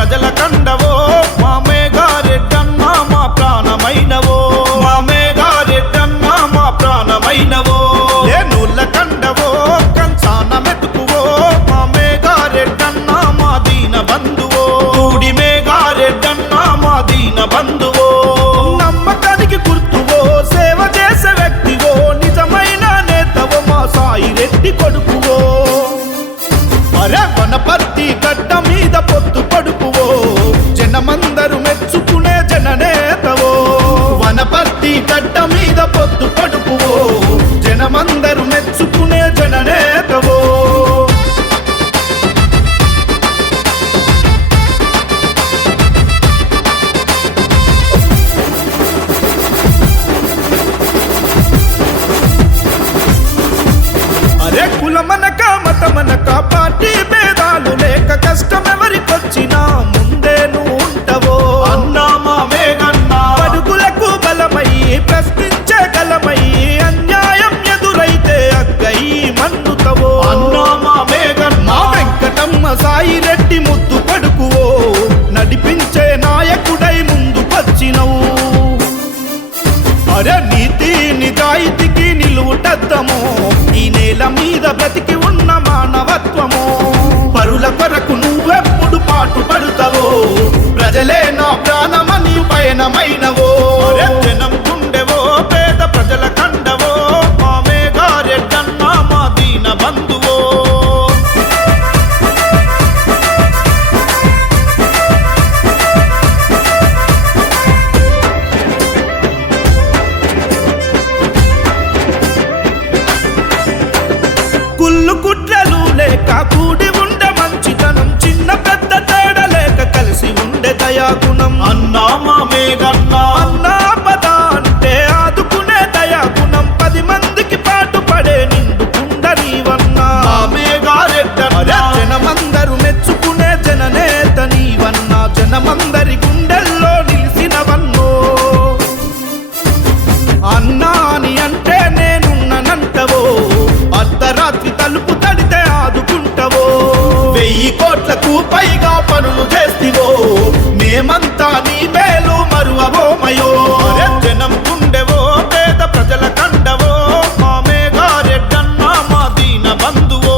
ప్రజల కండవో మా మేఘారెడ్డన్న మా ప్రాణమైనవో మా మేఘారెడ్డన్న మా ప్రాణమైనవో ఏనూళ్ళ కండవో కంచాన మెతుకువో మా మేఘారెడ్డన్న మా దీన బంధువో కూడి మేఘారెడ్డన్న మా దీన బంధువో నమ్మకానికి గుర్తువో సేవ చేసే వ్యక్తివో నిజమైన నేతవో మా సాయి రెడ్డి కొడుకువో అరే వనపర్తి గడ్డ మీద పొత్తు పడుపువో జనమందరు మెచ్చుకునే జననేతవో వనపర్తి గడ్డ మీద పొత్తు పడుపువో జనమందరు మెచ్చుకునే జననేతవో అరే కులమనక మతమనక పార్టీ భేదాలు లేక కష్టం ఎవరికొచ్చినా ముందే నువ్వు ఉంటావో అన్నా మా మేఘన్నా అడుగులకు బలమై ప్రశ్నించే గలమై అన్యాయం ఎదురైతే అగ్గై మన్నుతవో అన్నా మా మేఘన్నా వెంకటమ్మ సాయి రెడ్డి ముద్దు పడుకువో నడిపించే నాయకుడై ముందుకొచ్చినవు అరే నీతి నిజాయితీకి నిలువుటద్దమో ఈ నేల మీద బ్రతికి ఉన్న మానవత్వమో పరుల కొరకు నువ్వెప్పుడు పాటు పడుతావో ప్రజలే నా ప్రాణమని పయనమైనవో జనం గుండెవో పేద ప్రజల కండవో మా మేఘారెడ్డన్న మా దీన బంధువో కుళ్ళు కుట్రలు లేక కూడి ఉండే మంచితనం చిన్న పెద్ద తేడా లేక కలిసి ఉండే దయాగుణం అన్నా మా మేఘన్నా అన్నా పద అంటే ఆదుకునే దయాగుణం 10 మందికి పాటు పడే నిండుకుండ నీవన్నా మా మేఘారెడ్డన్న జనమందరు మెచ్చుకునే జననేత నీవన్నా జనమందరి గుండెల్లో నిలిసినవన్నో అన్నా అని అంటే నేనున్ననంటవో అర్ధరాత్రి తలుపు తడితే ఆదుకుంటావో 1000 కోట్లకు పైగా పనులు చేస్తివో మేమంతా నీ మేలు మరువబోమయో జనం గుండెవో పేద ప్రజల కండవో మా మేఘారెడ్డన్న మా దీన బంధువో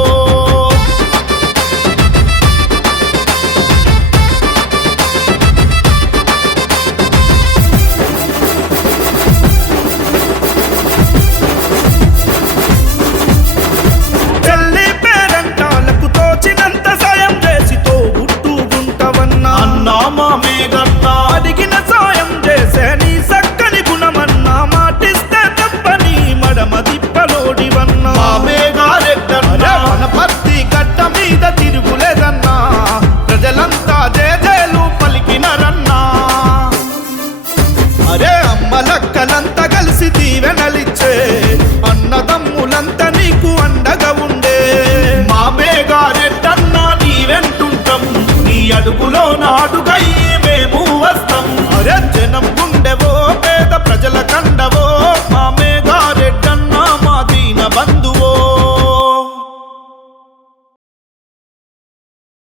మా మేఘన్నా అడిగిన సాయం చేసే నీ సక్కని గుణమన్నా మాటిస్తే తప్పని మడమ దిప్పలోడివన్నా మా మేఘారెడ్డన్న వనపర్తి గడ్డ మీద తిరుగులేదన్నా ప్రజలంతా జేజేలు పలికినరన్నా అరే అమ్మలక్కలంతా కలిసి దీవెనలిచ్చే అన్నదమ్ములంతా నీకు అండగా ఉండే మా మేఘారెడ్డన్న నీ వెంటుంటాం నీ అడుగులో నాడుగా